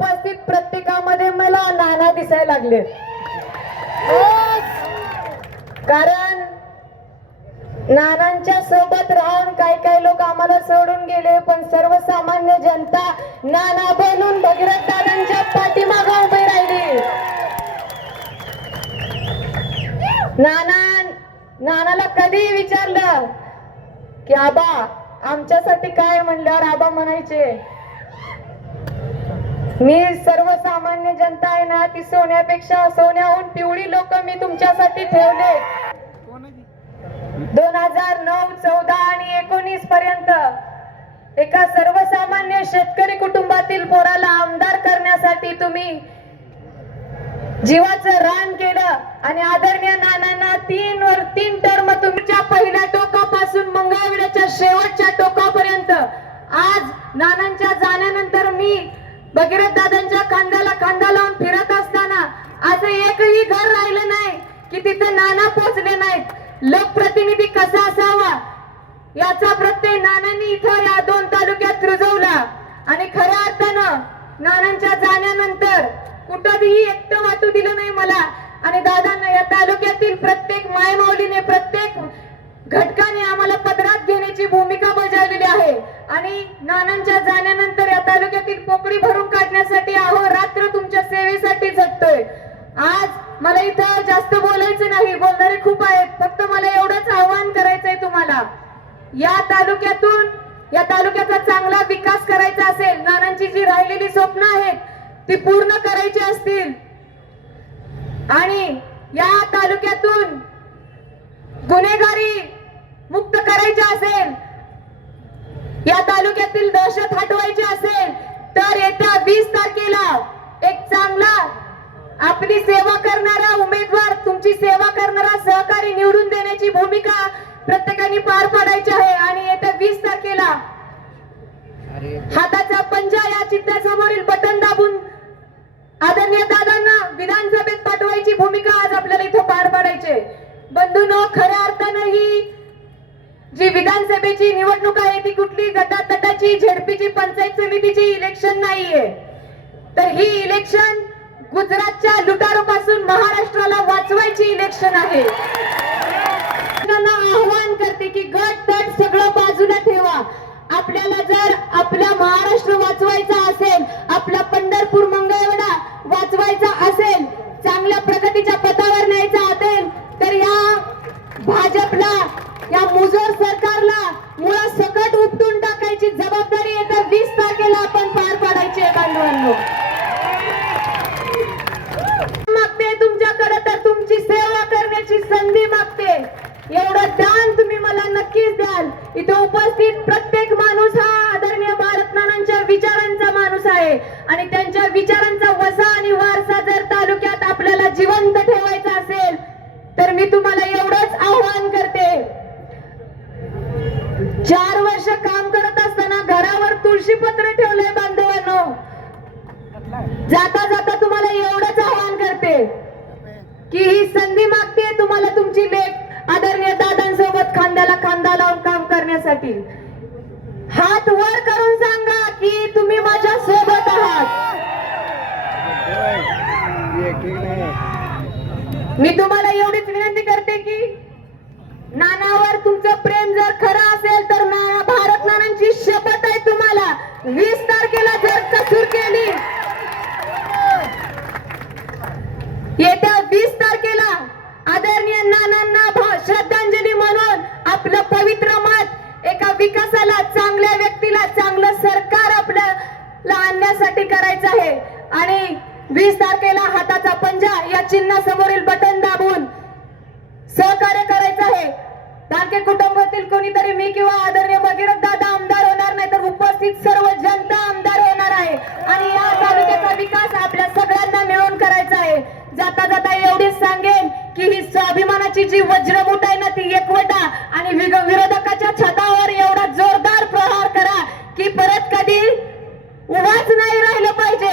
उपस्थित प्रत्येकामध्ये मला नाना दिसायला लागले. कारण नानांच्या सोबत राहून काही काही लोक आम्हाला सोडून गेले पण सर्वसामान्य जनता नाना बनून भगीरथ दादांच्या पाठीमागं उभी राहिली. नाना नानाला कधी विचारलं की आबा आमच्यासाठी काय? म्हणल्यावर आबा म्हणायचे मी सर्वसामान्य जनता आहे ना ती सोन्यापेक्षा सोन्याहून पिवळी लोक मी तुमच्यासाठी ठेवले. दोन हजार नऊ चौदा आणि एकोणीस पर्यंत एका सर्वसामान्य शेतकरी कुटुंबातील पोराला आमदार करण्यासाठी तुम्ही जीवाचं रान केलं आणि आदरणीय नानांना तीन वर तीन टर्म तुमच्या पहिल्या टोकापासून मंगळवेड्याच्या शेवटच्या टोकापर्यंत आज नानांच्या जाण्यानंतर मी भगीरथ दादांच्या खांद्याला खांदा लावून फिरत असताना असं एकही घर राहिलं नाही की तिथे नाना पोचले नाहीत. लोकप्रतिनिधी कसा असावा? याचा प्रत्यय नानांनी इथं या दोन तालुक्यात रुजवला. आणि खऱ्या अर्थानं नानांच्या जाण्यानंतर कुठंही एकटं वाटू दिलं नाही मला. आणि दादांना या तालुक्यातील प्रत्येक मायमाऊलीने प्रत्येक घटकाने आम्हाला पदरात घेण्याची भूमिका बजावलेली आहे. आणि नानांच्या जाण्यानंतर या तालुक्यातील पोकळी भरून काढण्यासाठी अहोरात्र तुमच्या सेवेसाठी झटतोय आज मला इथं जास्त बोलायचं नाही बोलणारे खूप आहेत. फक्त मला एवढंच आव्हान करायचंय तुम्हाला. या तालुक्यातून या तालुक्याचा चांगला विकास करायचा असेल नानांची जी राहिलेली स्वप्न आहेत ती पूर्ण करायची असतील. आणि या तालुक्यातून गुन्हेगारी मुक्त करायची असेल या तालुक्यातील दहशत हटवायची असेल तर येत्या वीस तारखेला एक चांगला आपली सेवा करणारा उमेदवार तुमची सेवा करणारा सहकारी निवडून देण्याची भूमिका प्रत्येकाने पार पाडायची आहे. आणि येत्या वीस तारखेला हाताचा पंजा या चित्रासमोरील बटन दाबून आदरणीय दादांना विधानसभेत पाठवायची भूमिका आज आपल्याला इथं पार पाडायची बंधूनो खऱ्या अर्थानं ही जी विधानसभेची निवडणूक आहे ती कुठली गटातटाची झेडपीची पंचायत समितीची इलेक्शन नाहीये. तर ही इलेक्शन गुजरातच्या लुटारूपासून महाराष्ट्राला वाचवायची इलेक्शन आहे. त्यांना आव्हान करते की गट तट सगळं बाजूला ठेवा आपल्याला जर आपला महाराष्ट्र वाचवायचा असेल आपला पंढरपूर मंगळवेढा वाचवायचा असेल चांगल्या प्रगतीच्या पथावर न्यायचा असेल तर या भाजपला या मुजोर सरकारला मुळा सकट उपटून टाकायची जबाबदारी येत्या वीस तारखेला आपण पार पाडायची आहे बांधवांनो मागते तुमच्याकडे तर तुमची सेवा करण्याची संधी मागते. एवढं दान तुम्ही मला नक्कीच द्याल. इथं उपस्थित प्रत्येक माणूस हा आदरणीय भारतनानांच्या विचारांचा माणूस आहे. आणि त्यांच्या विचारांचा वसा आणि वारसा जर तालुक्यात आपल्याला जिवंत ठेवायचा असेल तर मी तुम्हाला एवढंच आव्हान करते. चार वर्ष काम करत असताना घरावर तुळशी पत्र ठेवलंय बांधवांनो. जाता जाता तुम्हाला एवढंच आवाहन करते की ही संधी मागते तुम्हाला तुमची लेख आदरणीय दादांसोबत खांद्याला खांदा लावून काम करण्यासाठी. हात वर करून सांगा की तुम्ही माझ्या सोबत आहात. मी तुम्हाला एवढीच विनंती करते की नानावर तुमचं प्रेम जर खरं असेल तर नाना भारत नानांची शपथ आहे तुम्हाला. वीस तारखेला जर कसूर केली. येत्या वीस तारखेला आदरणीय नानांना भा- श्रद्धांजली म्हणून आपलं पवित्र मत एका विकासाला चांगल्या व्यक्तीला चांगलं सरकार आपल्याला आणण्यासाठी करायचं आहे. आणि वीस तारखेला हाताचा पंजा या चिन्हासमोरील बटन दाबून सहकार्य करायचं आहे. डाके कुटुंबातील कोणीतरी मी किंवा आदरणीय भगीरथ दादा आमदार होणार नाही तर उपस्थित सर्व जनता आमदार होणार आहे. आणि या तालुक्याचा विकास आपल्या सगळ्यांना मिळून करायचा आहे. जाता जाता एवढीच सांगेन की ही स्वाभिमानाची जी वज्रमुठ आहे ना ती एकवटा आणि विरोधकाच्या छतावर जोरदार नाही राहिलं पाहिजे.